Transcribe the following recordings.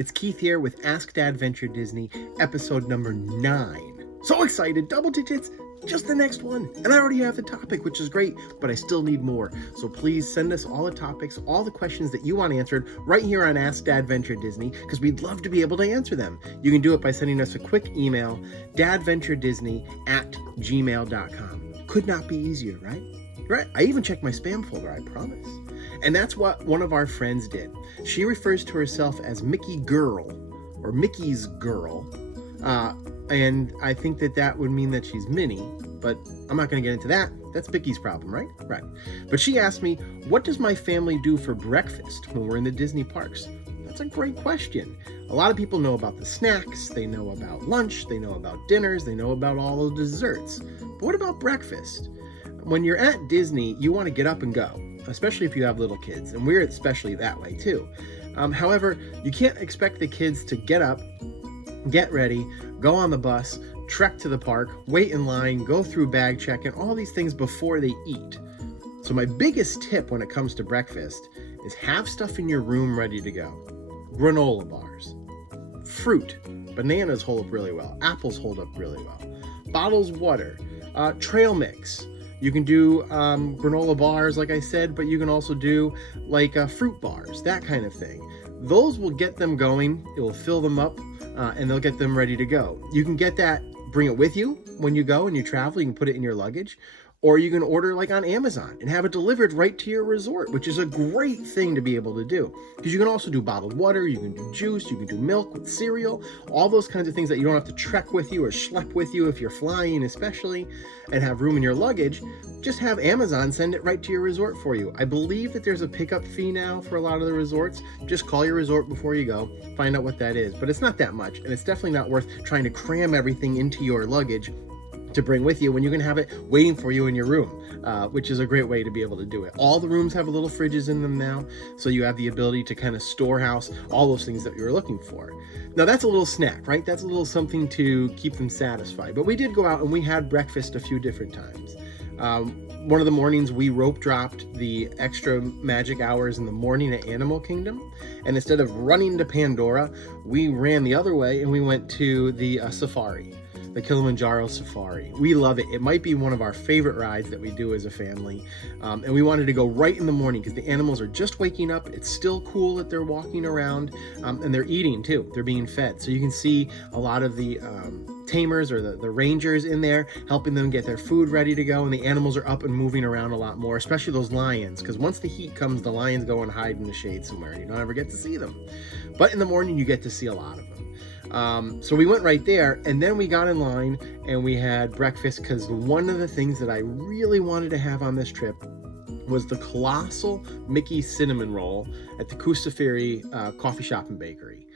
It's Keith here with Ask DADventure Disney, episode number 9. So excited, double digits, just the next one. And I already have the topic, which is great, but I still need more. So please send us all the topics, all the questions that you want answered right here on Ask DADventure Disney, because we'd love to be able to answer them. You can do it by sending us a quick email, dadventuredisney@gmail.com. Could not be easier, right? Right? I even checked my spam folder, I promise. And that's what one of our friends did. She refers to herself as Mickey Girl, or Mickey's Girl. And I think that would mean that she's Minnie, but I'm not going to get into that. That's Mickey's problem, right? Right. But she asked me, what does my family do for breakfast when we're in the Disney parks? That's a great question. A lot of people know about the snacks, they know about lunch, they know about dinners, they know about all the desserts. But what about breakfast? When you're at Disney, you want to get up and go, especially if you have little kids, and we're especially that way too. However, you can't expect the kids to get up, get ready, go on the bus, trek to the park, wait in line, go through bag check, and all these things before they eat. So my biggest tip when it comes to breakfast is have stuff in your room ready to go. Granola bars, fruit, bananas hold up really well, apples hold up really well, bottles of water, trail mix. You can do granola bars, like I said, but you can also do like fruit bars, that kind of thing. Those will get them going, it will fill them up, and they'll get them ready to go. You can get that, bring it with you when you go and you travel, you can put it in your luggage, or you can order like on Amazon and have it delivered right to your resort, which is a great thing to be able to do. Because you can also do bottled water, you can do juice, you can do milk with cereal, all those kinds of things that you don't have to trek with you or schlep with you if you're flying especially, and have room in your luggage. Just have Amazon send it right to your resort for you. I believe that there's a pickup fee now for a lot of the resorts. Just call your resort before you go, find out what that is. But it's not that much, and it's definitely not worth trying to cram everything into your luggage to bring with you when you can have it waiting for you in your room, which is a great way to be able to do it. All the rooms have little fridges in them now, so you have the ability to kind of storehouse all those things that you're looking for. Now that's a little snack, right? That's a little something to keep them satisfied. But we did go out and we had breakfast a few different times. One of the mornings we rope dropped the extra magic hours in the morning at Animal Kingdom, and instead of running to Pandora, we ran the other way and we went to the safari. The Kilimanjaro Safari. We love it. It might be one of our favorite rides that we do as a family. And we wanted to go right in the morning because the animals are just waking up. It's still cool that they're walking around, and they're eating too. They're being fed. So you can see a lot of the tamers or the rangers in there helping them get their food ready to go, and the animals are up and moving around a lot more, especially those lions, because once the heat comes, the lions go and hide in the shade somewhere and you don't ever get to see them. But in the morning you get to see a lot of them. So we went right there, and then we got in line and we had breakfast, because one of the things that I really wanted to have on this trip was the colossal Mickey cinnamon roll at the Kusafiri coffee shop and bakery.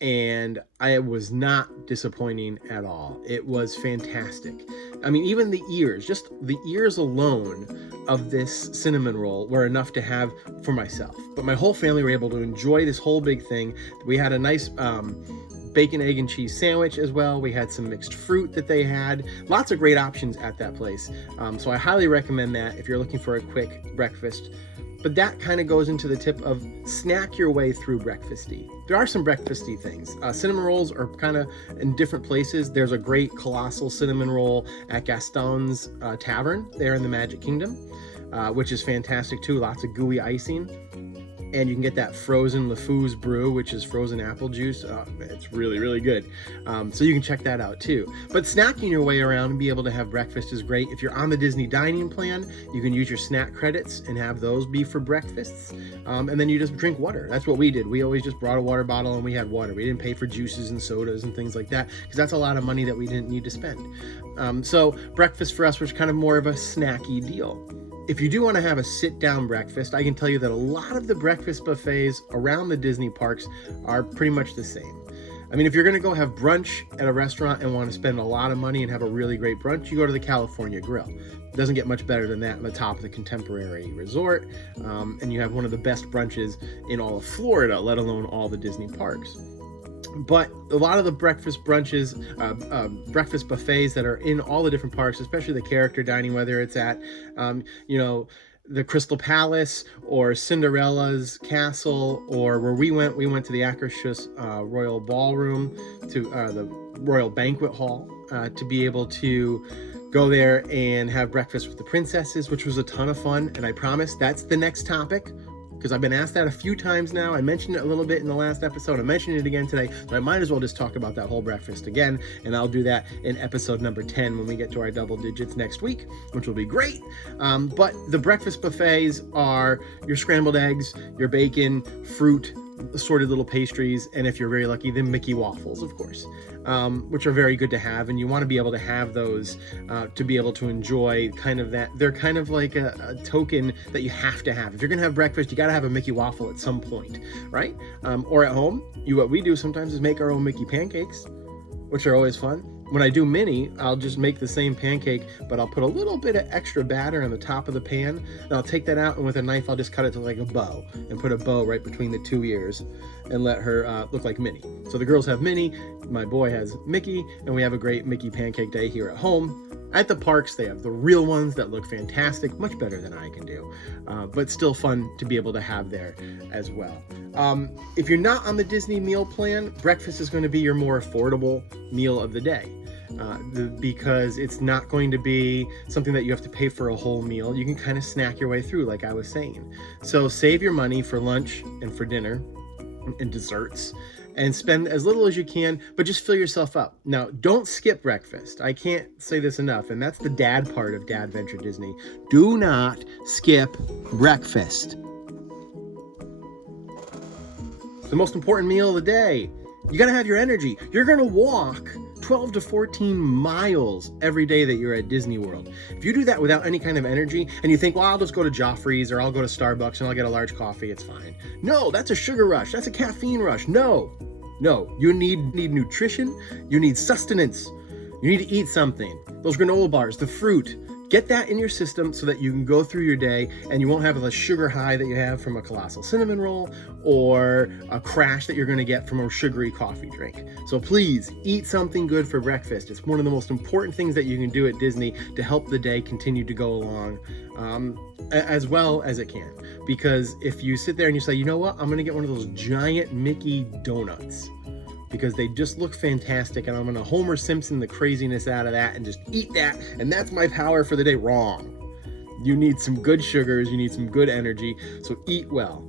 And I was not disappointing at all. It was fantastic. I mean, even the ears, just the ears alone of this cinnamon roll were enough to have for myself. But my whole family were able to enjoy this whole big thing. We had a nice bacon, egg, and cheese sandwich as well. We had some mixed fruit that they had. Lots of great options at that place. So I highly recommend that if you're looking for a quick breakfast. But that kind of goes into the tip of snack your way through breakfasty. There are some breakfasty things. Cinnamon rolls are kind of in different places. There's a great colossal cinnamon roll at Gaston's Tavern there in the Magic Kingdom, which is fantastic too. Lots of gooey icing. And you can get that frozen LeFou's brew, which is frozen apple juice. It's really, really good. So you can check that out too. But snacking your way around and be able to have breakfast is great. If you're on the Disney dining plan, you can use your snack credits and have those be for breakfasts. And then you just drink water. That's what we did. We always just brought a water bottle and we had water. We didn't pay for juices and sodas and things like that, because that's a lot of money that we didn't need to spend. So breakfast for us was kind of more of a snacky deal. If you do want to have a sit-down breakfast, I can tell you that a lot of the breakfast buffets around the Disney parks are pretty much the same. I mean, if you're going to go have brunch at a restaurant and want to spend a lot of money and have a really great brunch, you go to the California Grill. It doesn't get much better than that on the top of the Contemporary Resort, and you have one of the best brunches in all of Florida, let alone all the Disney parks. But a lot of the breakfast brunches, breakfast buffets that are in all the different parks, especially the character dining, whether it's at, the Crystal Palace or Cinderella's castle, or where we went to the Akershus Royal Ballroom, to the Royal Banquet Hall, to be able to go there and have breakfast with the princesses, which was a ton of fun. And I promise that's the next topic, because I've been asked that a few times now. I mentioned it a little bit in the last episode. I mentioned it again today, but I might as well just talk about that whole breakfast again, and I'll do that in episode number 10 when we get to our double digits next week, which will be great. But the breakfast buffets are your scrambled eggs, your bacon, fruit, assorted little pastries, and if you're very lucky, the Mickey waffles, of course, which are very good to have. And you want to be able to have those to be able to enjoy kind of that. They're kind of like a token that you have to have. If you're going to have breakfast, you got to have a Mickey waffle at some point, right? Or at home, what we do sometimes is make our own Mickey pancakes, which are always fun. When I do mini, I'll just make the same pancake, but I'll put a little bit of extra batter on the top of the pan, and I'll take that out, and with a knife, I'll just cut it to like a bow, and put a bow right between the two ears, and let her look like Minnie. So the girls have Minnie, my boy has Mickey, and we have a great Mickey pancake day here at home. At the parks, they have the real ones that look fantastic, much better than I can do, but still fun to be able to have there as well. If you're not on the Disney meal plan, breakfast is going to be your more affordable meal of the day. Because it's not going to be something that you have to pay for a whole meal. You can kind of snack your way through, like I was saying. So save your money for lunch and for dinner and desserts, and spend as little as you can, but just fill yourself up. Now, don't skip breakfast. I can't say this enough, and that's the dad part of DADventure Disney. Do not skip breakfast. It's the most important meal of the day. You got to have your energy. You're going to walk 12 to 14 miles every day that you're at Disney World. If you do that without any kind of energy, and you think, well, I'll just go to Joffrey's or I'll go to Starbucks and I'll get a large coffee, it's fine. No, that's a sugar rush. That's a caffeine rush. No, you need nutrition. You need sustenance. You need to eat something. Those granola bars, the fruit, get that in your system so that you can go through your day and you won't have the sugar high that you have from a colossal cinnamon roll or a crash that you're going to get from a sugary coffee drink. So please eat something good for breakfast. It's one of the most important things that you can do at Disney to help the day continue to go along as well as it can. Because if you sit there and you say, you know what, I'm going to get one of those giant Mickey donuts, because they just look fantastic, and I'm going to Homer Simpson the craziness out of that and just eat that, and that's my power for the day. Wrong. You need some good sugars, you need some good energy, so eat well.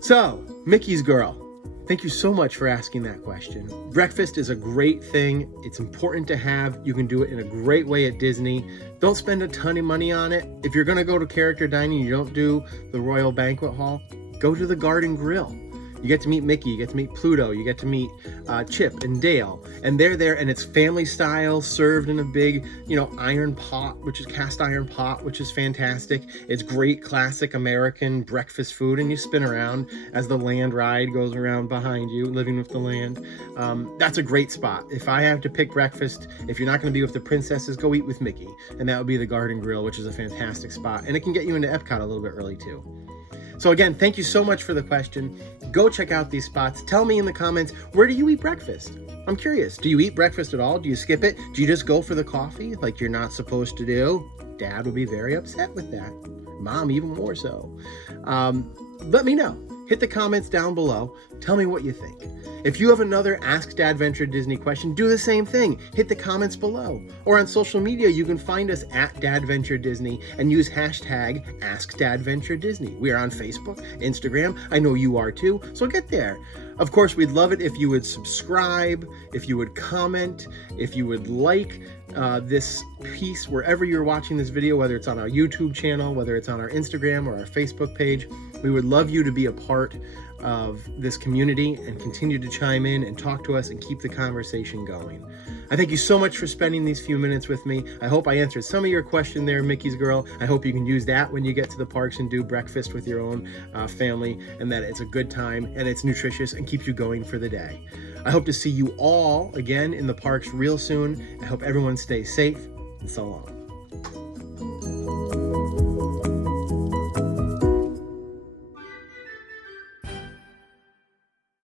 So, Mickey's girl, thank you so much for asking that question. Breakfast is a great thing. It's important to have. You can do it in a great way at Disney. Don't spend a ton of money on it. If you're going to go to character dining, you don't do the Royal Banquet Hall, go to the Garden Grill. You get to meet Mickey, you get to meet Pluto, you get to meet Chip and Dale, and they're there, and it's family style, served in a big, iron pot, which is cast iron pot, which is fantastic. It's great classic American breakfast food, and you spin around as the land ride goes around behind you, living with the land. That's a great spot. If I have to pick breakfast, if you're not going to be with the princesses, go eat with Mickey, and that would be the Garden Grill, which is a fantastic spot, and it can get you into Epcot a little bit early too. So again, thank you so much for the question. Go check out these spots. Tell me in the comments, where do you eat breakfast? I'm curious. Do you eat breakfast at all? Do you skip it? Do you just go for the coffee like you're not supposed to do? Dad would be very upset with that. Mom, even more so. Let me know. Hit the comments down below. Tell me what you think. If you have another Ask DADventure Disney question, do the same thing. Hit the comments below. Or on social media, you can find us at DADventure Disney and use hashtag Ask DADventure Disney. We are on Facebook, Instagram. I know you are too, so get there. Of course, we'd love it if you would subscribe, if you would comment, if you would like this piece wherever you're watching this video, whether it's on our YouTube channel, whether it's on our Instagram or our Facebook page. We would love you to be a part of this community and continue to chime in and talk to us and keep the conversation going. I thank you so much for spending these few minutes with me. I hope I answered some of your question there, Mickey's girl. I hope you can use that when you get to the parks and do breakfast with your own family, and that it's a good time and it's nutritious and keeps you going for the day. I hope to see you all again in the parks real soon. I hope everyone stays safe, and so long.